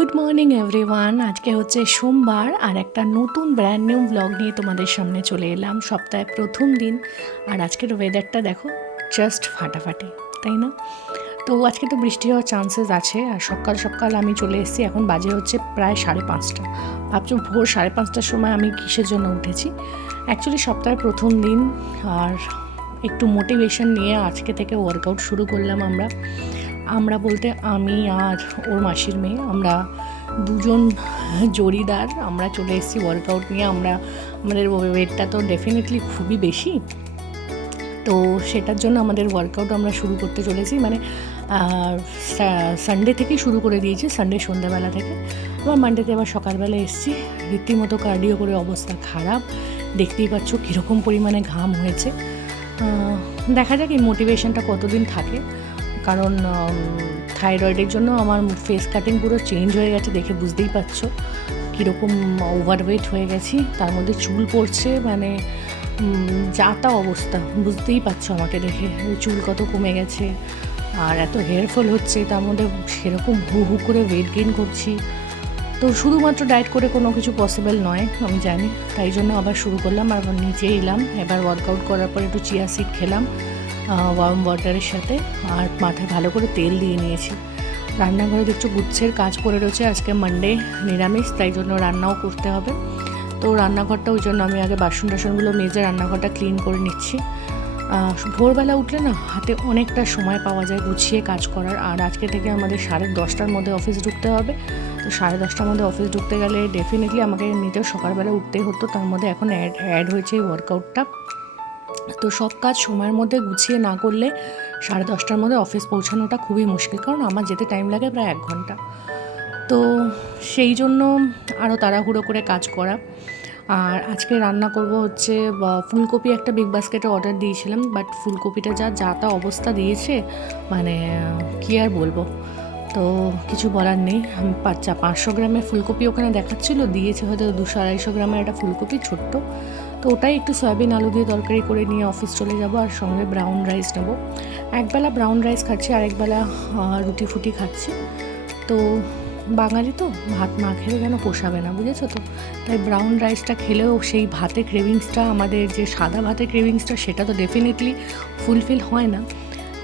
Good morning everyone. আজকে হচ্ছে সোমবার আর একটা নতুন ব্র্যান্ড নিউ ব্লগ নিয়ে তোমাদের সামনে চলে এলাম। সপ্তাহের প্রথম দিন আর আজকের ওয়েদারটা দেখো, জাস্ট ফাটাফাটি, তাই না? তো আজকে তো বৃষ্টি হওয়ার চান্সেস আছে। আর সকাল সকাল আমি চলে এসেছি, এখন বাজে হচ্ছে প্রায় 5:30। ভাবছো ভোর 5:30টার সময় আমি কিসের জন্য উঠেছি? অ্যাকচুয়ালি সপ্তাহের প্রথম দিন আর একটু মোটিভেশন নিয়ে আজকে থেকে ওয়ার্কআউট শুরু করলাম। আমরা বলতে আমি আর ওর মাসির মেয়ে, আমরা দুজন জড়িদার আমরা চলে এসেছি ওয়ার্কআউট নিয়ে। আমাদের ওয়েটটা তো ডেফিনেটলি খুবই বেশি, তো সেটার জন্য আমাদের ওয়ার্কআউট আমরা শুরু করতে চলেছি। মানে সানডে থেকেই শুরু করে দিয়েছি, সানডে সন্ধ্যাবেলা থেকে। আবার মানডেতে আবার সকালবেলা এসেছি, রীতিমতো কার্ডিও করে অবস্থা খারাপ। দেখতেই পাচ্ছ কীরকম পরিমাণে ঘাম হয়েছে। দেখা যাক এই মোটিভেশনটা কতদিন থাকে, কারণ থাইরয়েডের জন্য আমার ফেস কাটিং পুরো চেঞ্জ হয়ে গেছে। দেখে বুঝতেই পারছো কীরকম ওভারওয়েট হয়ে গেছি, তার মধ্যে চুল পড়ছে, মানে যা তা অবস্থা। বুঝতেই পারছো আমাকে দেখে চুল কত কমে গেছে, আর এত হেয়ার ফল হচ্ছে, তার মধ্যে সেরকম হু হু করে ওয়েট গেইন করছি। তো শুধুমাত্র ডায়েট করে কোনো কিছু পসিবল নয়, আমি জানি। তাই জন্য আবার শুরু করলাম, আর নিচে এলাম। এবার ওয়ার্কআউট করার পর একটু চিয়া সিড খেলাম ওয়ার্ম ওয়াটারের সাথে, আর মাথায় ভালো করে তেল দিয়ে নিয়েছি। রান্নাঘরে দেখছো গুচ্ছের কাজ পড়ে রয়েছে, আজকে মানডে নিরামিষ, তাই জন্য রান্নাও করতে হবে। তো রান্নাঘরটা ওই জন্য আমি আগে বাসন টাসনগুলো মেজে রান্নাঘরটা ক্লিন করে নিচ্ছি। ভোরবেলা উঠলে না হাতে অনেকটা সময় পাওয়া যায় গুছিয়ে কাজ করার। আর আজকে থেকে আমাদের 10:30টার মধ্যে অফিস ঢুকতে হবে। তো 10:30টার মধ্যে অফিস ঢুকতে গেলে ডেফিনেটলি আমাকে এমনিতেও সকালবেলা উঠতেই হতো, তার মধ্যে এখন অ্যাড হয়েছে এই ওয়ার্কআউটটা। তো সব কাজ সময়ের মধ্যে গুছিয়ে না করলে 10:30টার মধ্যে অফিস পৌঁছানোটা খুবই মুশকিল, কারণ আমার যেতে টাইম লাগে প্রায় 1 ঘন্টা। তো সেই জন্য আরও তাড়াহুড়ো করে কাজ করা। আর আজকে রান্না করব হচ্ছে ফুলকপি, একটা বিগ বাস্কেটে অর্ডার দিয়েছিলাম, বাট ফুলকপিটা যা তা অবস্থা দিয়েছে, মানে কী আর বলবো। তো কিছু বলার নেই। 500 গ্রামের ফুলকপি ওখানে দেখাচ্ছিলো, দিয়েছে হয়তো 200-250 গ্রামের একটা ফুলকপি ছোট্ট। তো ওটাই একটু সয়াবিন আলু দিয়ে তরকারি করে নিয়ে অফিস চলে যাব, আর সঙ্গে ব্রাউন রাইস নেবো। একবেলা ব্রাউন রাইস খাচ্ছি, আরেকবেলা রুটি ফুটি খাচ্ছি। তো বাঙালি তো ভাত না খেলে যেন পোষাবে না, বুঝেছো তো। তাই ব্রাউন রাইসটা খেলেও সেই ভাতের ক্রেভিংসটা, আমাদের যে সাদা ভাতের ক্রেভিংসটা, সেটা তো ডেফিনেটলি ফুলফিল হয় না।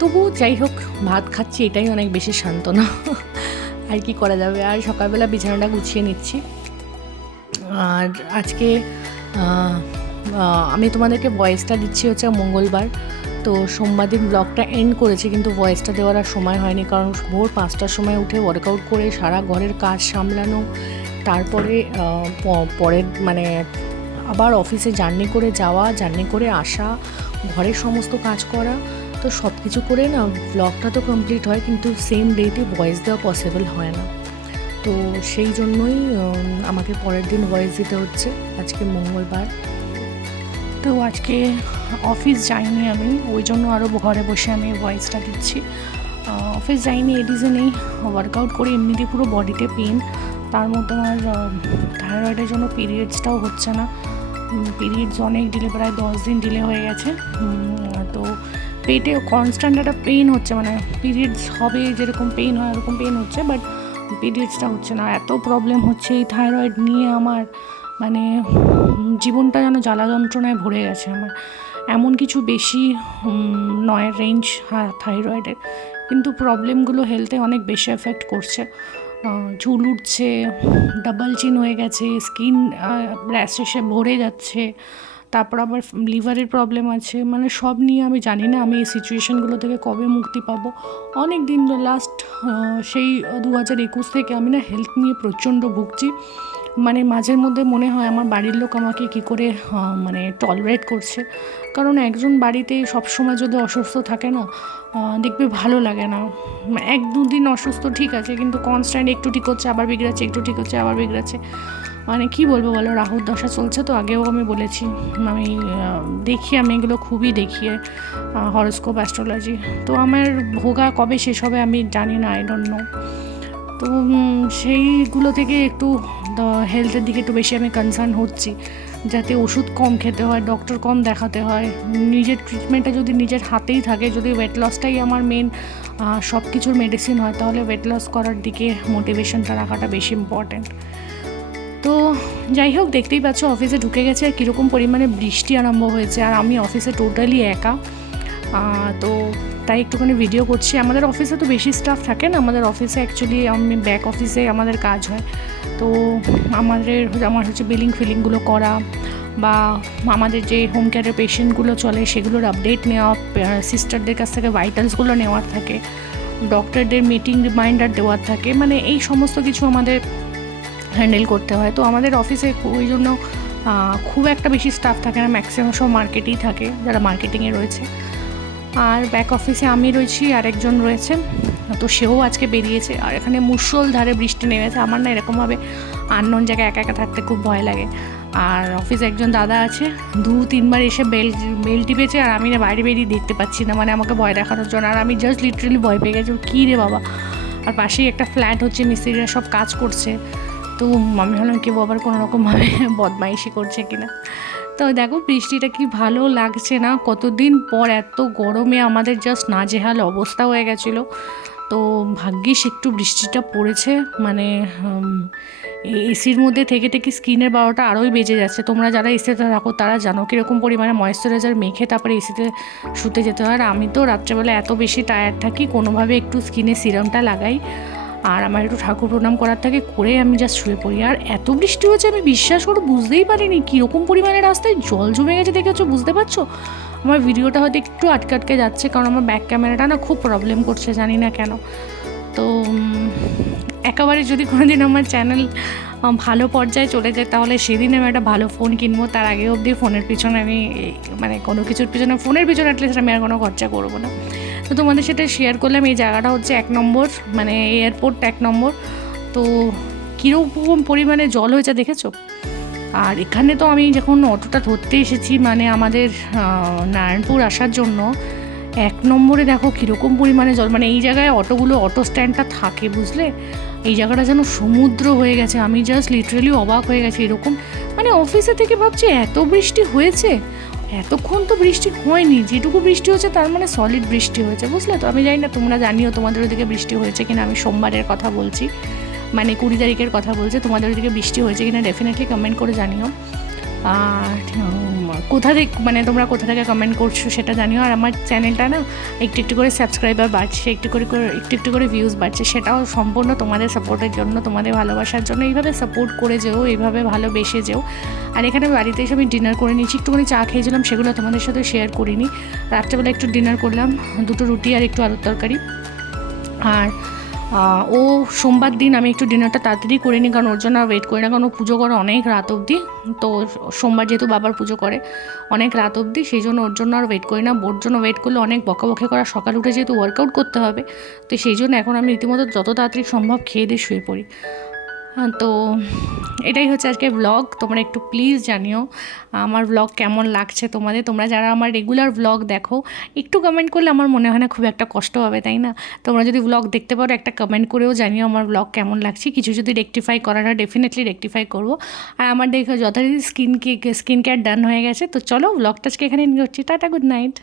তবু যাই হোক, ভাত খাচ্ছি, এটাই অনেক বেশি সান্ত্বনা। আর কি করা যাবে। আর সকালবেলা বিছানাটা গুছিয়ে নিচ্ছি। আর আজকে আমি তোমাদেরকে ভয়েসটা দিচ্ছি হচ্ছে মঙ্গলবার, তো সোমবার দিন ব্লগটা এন্ড করেছি, কিন্তু ভয়েসটা দেওয়ার আর সময় হয়নি, কারণ ভোর 5টার সময় উঠে ওয়ার্কআউট করে সারা ঘরের কাজ সামলানো, তারপরে পরের মানে আবার অফিসে জার্নি করে যাওয়া, জার্নি করে আসা, ঘরের সমস্ত কাজ করা, তো সব কিছু করে না ব্লগটা তো কমপ্লিট হয়, কিন্তু সেম ডেটে ভয়েস দেওয়া পসিবল হয় না। তো সেই জন্যই আমাকে পরের দিন ভয়েস দিতে হচ্ছে। আজকে মঙ্গলবার, তো আজকে অফিস যাইনি আমি, ওই জন্য আরও ঘরে বসে আমি ভয়েসটা দিচ্ছি। অফিস যাইনি এই রিজনেই, ওয়ার্কআউট করে এমনিতে পুরো বডিতে পেন, তার মধ্যে আমার থাইরয়েডের জন্য পিরিয়ডসটাও হচ্ছে না। পিরিয়ডস অনেক ডিলে, প্রায় 10 দিন ডিলে হয়ে গেছে। তো পেটে কনস্ট্যান্ট একটা পেইন হচ্ছে, মানে পিরিয়ডস হবে যেরকম পেইন হয় এরকম পেইন হচ্ছে, বাট পিরিয়ডসটা হচ্ছে না। এত প্রবলেম হচ্ছে এই থাইরয়েড নিয়ে আমার, মানে জীবনটা যেন জ্বালা যন্ত্রণায় ভরে গেছে আমার। এমন কিছু বেশি নয় রেঞ্জ থাইরয়েডের, কিন্তু প্রবলেমগুলো হেলথে অনেক বেশি এফেক্ট করছে। চুল উঠছে, ডাবল চিন হয়ে গেছে, স্কিন র্যাশেসে ভরে যাচ্ছে, তারপর আবার লিভারের প্রবলেম আছে। মানে সব নিয়ে আমি জানি না আমি এই সিচুয়েশানগুলো থেকে কবে মুক্তি পাবো। অনেক দিন লাস্ট সেই 2021 থেকে আমি না হেলথ নিয়ে প্রচণ্ড ভুগছি। মানে মাঝের মধ্যে মনে হয় আমার বাড়ির লোক আমাকে কী করে মানে টলারেট করছে, কারণ একজন বাড়িতে সবসময় যদি অসুস্থ থাকে না, দেখবে ভালো লাগে না। 1-2 দিন অসুস্থ ঠিক আছে, কিন্তু কনস্ট্যান্ট একটু ঠিক হচ্ছে আবার বিগড়াচ্ছে, একটু ঠিক হচ্ছে আবার বিগড়াচ্ছে। মানে কি বলবো বলো, রাহুর দশা চলছে তো, আগেও আমি বলেছি। আমি দেখি, আমি এগুলো খুবই দেখি, হরোস্কোপ, অ্যাস্ট্রোলজি। তো আমার ভোগা কবে শেষ হবে আমি জানি না, আই ডোন্ট নো। তো সেইগুলো থেকে একটু হেলথের দিকে একটু বেশি আমি কনসার্ন হচ্ছি। যাতে ওষুধ কম খেতে হয়, ডক্টর কম দেখাতে হয়, নিজের ট্রিটমেন্টটা যদি নিজের হাতেই থাকে, যদি ওয়েট লসটাই আমার মেন সব কিছুর মেডিসিন হয়, তাহলে ওয়েট লস করার দিকে মোটিভেশনটা রাখাটা বেশি ইম্পর্ট্যান্ট। তো যাই হোক, দেখতেই পাচ্ছ অফিসে ঢুকে গেছে আর কীরকম পরিমাণে বৃষ্টি আরম্ভ হয়েছে, আর আমি অফিসে টোটালি একা। তো তাই একটুখানি ভিডিও করছি। আমাদের অফিসে তো বেশি স্টাফ থাকে না, আমাদের অফিসে অ্যাকচুয়ালি আমি ব্যাক অফিসে আমাদের কাজ হয়। তো আমার হচ্ছে ফিলিংগুলো করা, বা আমাদের যে হোম কেয়ারের পেশেন্টগুলো চলে সেগুলোর আপডেট নেওয়া, সিস্টারদের কাছ থেকে ভাইটালসগুলো নেওয়ার থাকে, ডক্টরদের মিটিং রিমাইন্ডার দেওয়ার থাকে, মানে এই সমস্ত কিছু আমাদের হ্যান্ডেল করতে হয়। তো আমাদের অফিসে ওই জন্য খুব একটা বেশি স্টাফ থাকে না, ম্যাক্সিমাম সব মার্কেটেই থাকে, যারা মার্কেটিংয়ে রয়েছে। আর ব্যাক অফিসে আমি রয়েছি, আরেকজন রয়েছে, তো সেও আজকে বেরিয়েছে। আর এখানে মুষলধারে বৃষ্টি নেমেছে। আমার না এরকমভাবে আননোন জায়গায় একা একা থাকতে খুব ভয় লাগে। আর অফিসে একজন দাদা আছে, 2-3বার এসে বেল টিপেছে, আর আমি না বাইরে বেরিয়ে দেখতে পাচ্ছি না, মানে আমাকে ভয় দেখানোর জন্য। আর আমি জাস্ট লিটারেলি ভয় পেয়ে গেছি, কী রে বাবা। আর পাশেই একটা ফ্ল্যাট হচ্ছে, মিস্ত্রিরা সব কাজ করছে। তো আমি ভাবলাম কেউ আবার কোনো রকমভাবে বদমাইশি করছে কিনা। তো দেখো বৃষ্টিটা কি ভালো লাগছে না, কতদিন পর এত গরমে আমাদের জাস্ট নাজেহাল অবস্থা হয়ে গেছিলো। তো ভাগ্যিস একটু বৃষ্টিটা পড়েছে, মানে এসির মধ্যে থেকে থেকে স্কিনের 12টা আরোই বেজে যাচ্ছে। তোমরা যারা এসিতে থাকো তারা জানো কীরকম পরিমাণে ময়েশ্চারাইজার মেখে তারপরে এসিতে শুতে যেতে হয়। আর আমি তো রাত্রেবেলা এত বেশি টায়ার্ড থাকি, কোনোভাবে একটু স্কিনে সিরামটা লাগাই, আর আমার একটু ঠাকুর প্রণাম করার থাকে, করে আমি জাস্ট শুয়ে পড়ি। আর এত বৃষ্টি হচ্ছে, আমি বিশ্বাস করে বুঝতেই পারিনি কীরকম পরিমাণে রাস্তায় জল জমে গেছে, দেখেছো, বুঝতে পারছো? আমার ভিডিওটা হয়তো একটু আটকে যাচ্ছে, কারণ আমার ব্যাক ক্যামেরাটা না খুব প্রবলেম করছে, জানি না কেন। তো একেবারে যদি কোনোদিন আমার চ্যানেল ভালো পর্যায়ে চলে যায়, তাহলে সেদিন আমি একটা ভালো ফোন কিনবো। তার আগে অবধি ফোনের পিছনে আমি মানে কোনো কিছুর পিছনে, ফোনের পিছনে অ্যাটলিস্ট আমি আর কোনো খরচা করবো না। তো তোমাদের সাথে শেয়ার করলাম। এই জায়গাটা হচ্ছে 1 নম্বর, মানে এয়ারপোর্ট 1 নম্বর। তো কীরকম পরিমাণে জল হয়েছে দেখেছো? আর এখানে তো আমি যখন অটোটা ধরতে এসেছি, মানে আমাদের নারায়ণপুর আসার জন্য, 1 নম্বরে দেখো কীরকম পরিমাণে জল। মানে এই জায়গায় অটো স্ট্যান্ডটা থাকে, বুঝলে? এই জায়গাটা যেন সমুদ্র হয়ে গেছে। আমি জাস্ট লিটারেলি অবাক হয়ে গেছি। এরকম মানে অফিসে থেকে ভাবছি এত বৃষ্টি হয়েছে, এতক্ষণ তো বৃষ্টি হয়নি, যেটুকু বৃষ্টি হচ্ছে তার মানে সলিড বৃষ্টি হয়েছে, বুঝলে? তো আমি জানি না তোমরা জানিও তোমাদের ওদিকে বৃষ্টি হয়েছে কিনা। আমি সোমবারের কথা বলছি, মানে 20 তারিখের কথা বলছি। তোমাদের ওদিকে বৃষ্টি হয়েছে কিনা ডেফিনেটলি কমেন্ট করে জানিও। আর মানে তোমরা কোথা থেকে কমেন্ট করছো সেটা জানিও। আর আমার চ্যানেলটা না একটু একটু করে সাবস্ক্রাইবার বাড়ছে, একটু একটু করে ভিউজ বাড়ছে, সেটাও সম্পূর্ণ তোমাদের সাপোর্টের জন্য, তোমাদের ভালোবাসার জন্য। এইভাবে সাপোর্ট করে যেও, এইভাবে ভালোবেসে যেও। আর এখানে বাড়িতে এসে আমি ডিনার করে নিয়েছি, একটুখানি চা খেয়েছিলাম, সেগুলো তোমাদের সাথে শেয়ার করিনি। রাত্রেবেলা একটু ডিনার করলাম, 2টো রুটি আর একটু আলুর তরকারি। আর ও সোমবার দিন আমি একটু ডিনারটা তাড়াতাড়ি করে নিই, কারণ ওর জন্য আর ওয়েট করি না, কারণ ও পুজো করে অনেক রাত অবধি। তো সোমবার যেহেতু বাবার পুজো করে অনেক রাত অবধি, সেই জন্য ওর জন্য আর ওয়েট করি না। ওর জন্য ওয়েট করলে অনেক বকাবকি করা, সকালে উঠে যেহেতু ওয়ার্কআউট করতে হবে, তো সেই জন্য এখন আমি রীতিমতো যত তাড়াতাড়ি সম্ভব খেয়ে দিয়ে শুয়ে পড়ি। তো এটাই হচ্ছে আজকে ব্লগ। তোমরা একটু প্লিজ জানিও আমার ব্লগ কেমন লাগছে তোমাদের। তোমরা যারা আমার রেগুলার ব্লগ দেখো, একটু কমেন্ট করলে আমার মনে হয় না খুব একটা কষ্ট হবে, তাই না? তোমরা যদি ব্লগ দেখতে পারো, একটা কমেন্ট করেও জানিও আমার ব্লগ কেমন লাগছে। কিছু যদি রেকটিফাই করার হয় ডেফিনেটলি রেকটিফাই করবো। আর আমার দেখো যথারীতি স্কিন কেয়ার ডান হয়ে গেছে। তো চলো ব্লগটা আজকে এখানে করছি। Tata, good night.